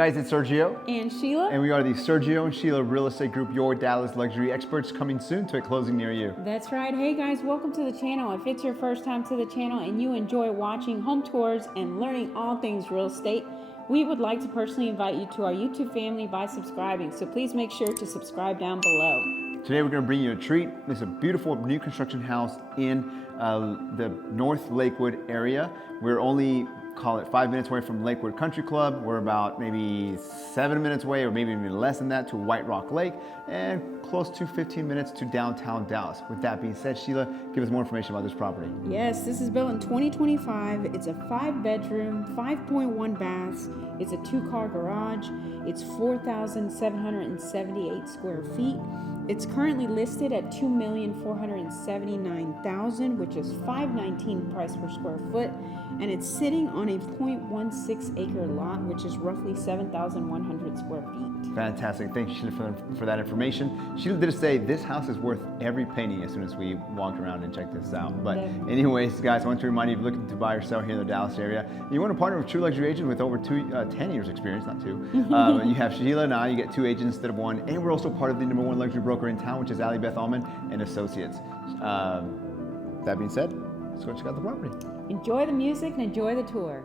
guys, it's Sergio and Sheila, and we are the Sergio and Sheila Real Estate Group, your Dallas luxury experts, coming soon to a closing near you. That's right. Hey guys, welcome to the channel. If it's your first time to the channel and you enjoy watching home tours and learning all things real estate, we would like to personally invite you to our YouTube family by subscribing. So please make sure to subscribe down below. Today we're going to bring you a treat. This is a beautiful new construction house in the North Lakewood area. We're only, call it 5 minutes away from Lakewood Country Club. We're about maybe 7 minutes away, or maybe even less than that, to White Rock Lake, and close to 15 minutes to downtown Dallas. With that being said, Sheila, give us more information about this property. Yes, this is built in 2025. It's a 5-bedroom, 5.1 baths. It's a 2-car garage. It's 4,778 square feet. It's currently listed at $2,479,000, which is $519 price per square foot, and it's sitting on a 0.16 acre lot, which is roughly 7,100 square feet. Fantastic. Thank you, Sheila, for that information. Sheila did say this house is worth every penny as soon as we walked around and checked this out. But anyways, guys, I want to remind you, if you're looking to buy or sell here in the Dallas area, you want to partner with True Luxury Agent with over 10 years experience, not 2. You have Sheila now, you get 2 agents instead of 1. And we're also part of the #1 luxury broker in town, which is Ali Beth Allman and Associates. That being said, let's go check out the property. Enjoy the music and enjoy the tour.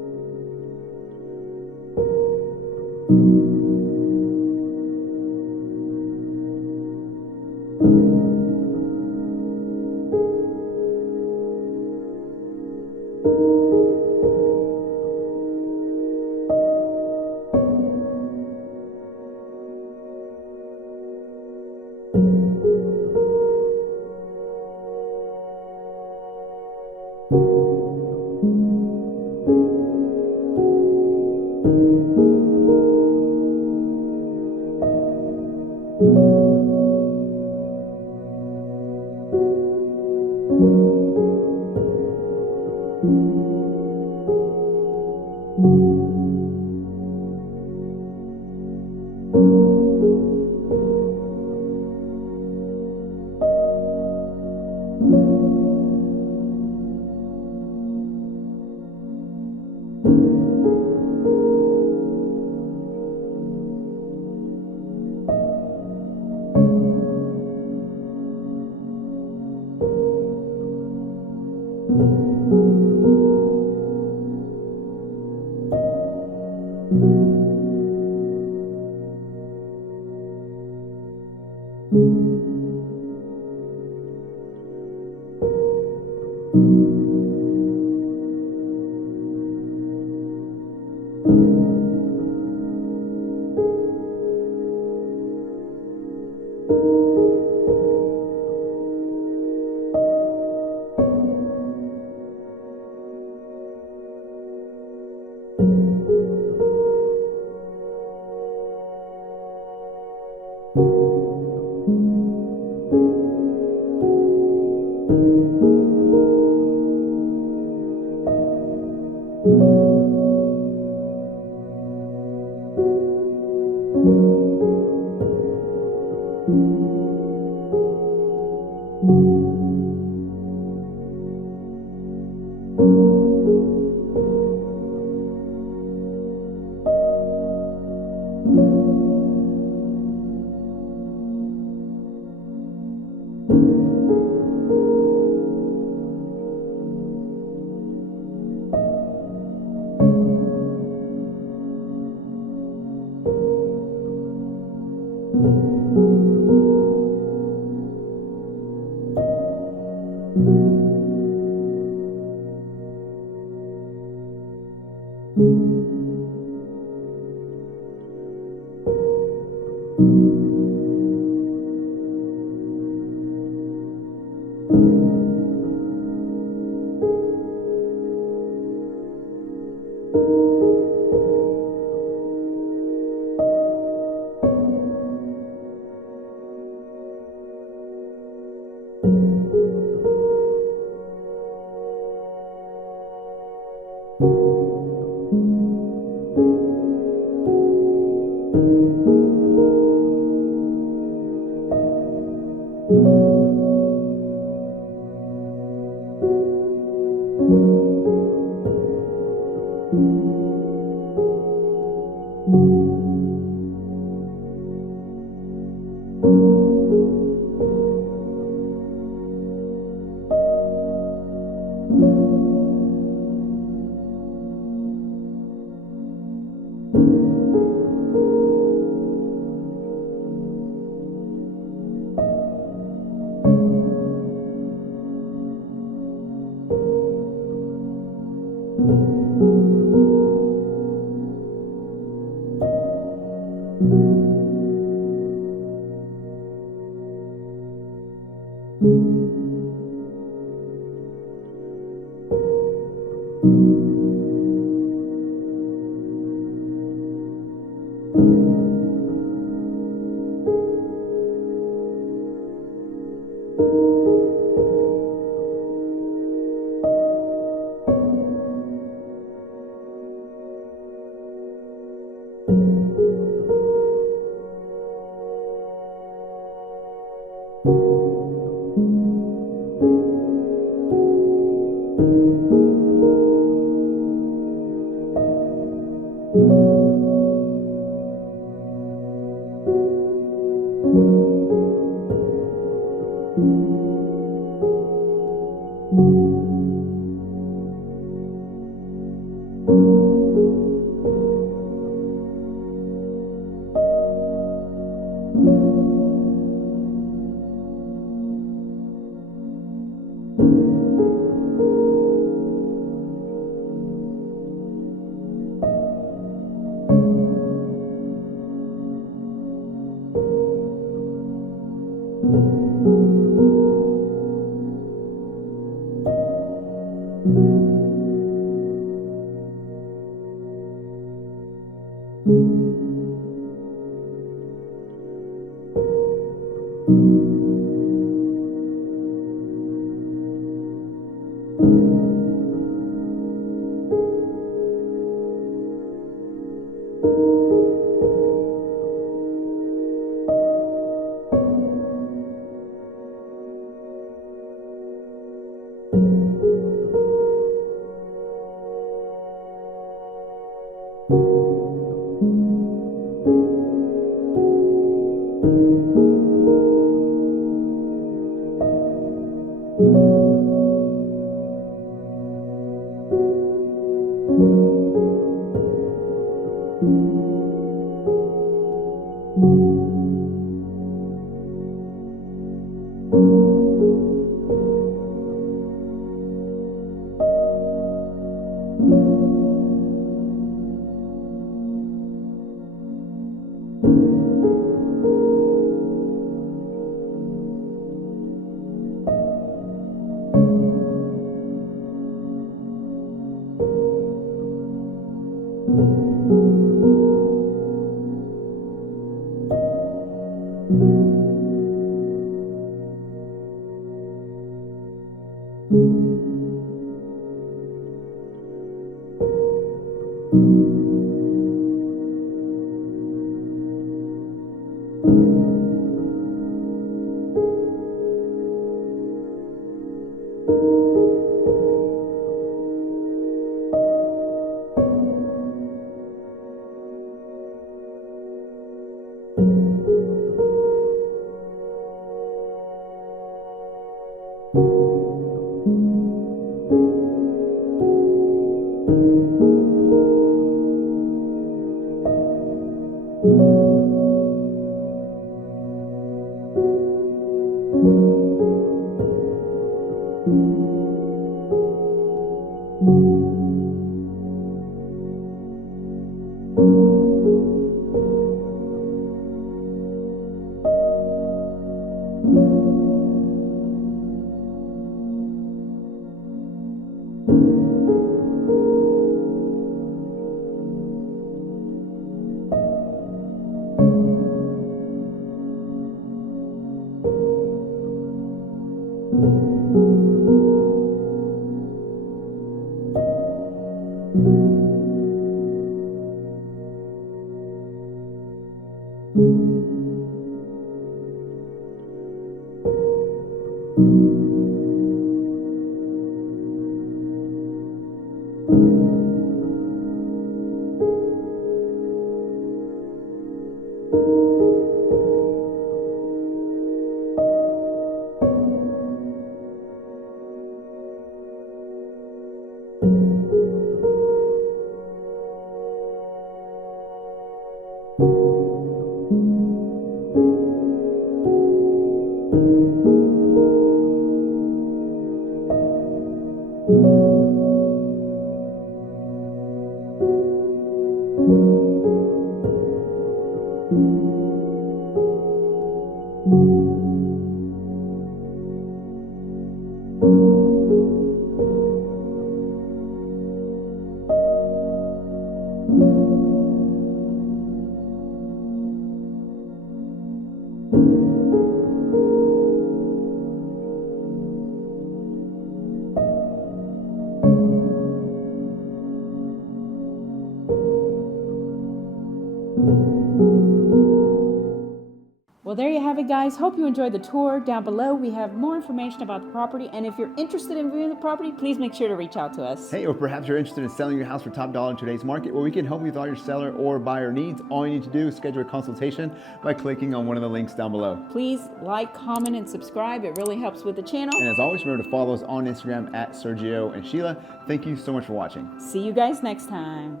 Well, there you have it, guys. Hope you enjoyed the tour. Down below, we have more information about the property. And if you're interested in viewing the property, please make sure to reach out to us. Hey, or perhaps you're interested in selling your house for top dollar in today's market, where we can help you with all your seller or buyer needs. All you need to do is schedule a consultation by clicking on one of the links down below. Please like, comment, and subscribe. It really helps with the channel. And as always, remember to follow us on Instagram at Sergio and Sheila. Thank you so much for watching. See you guys next time.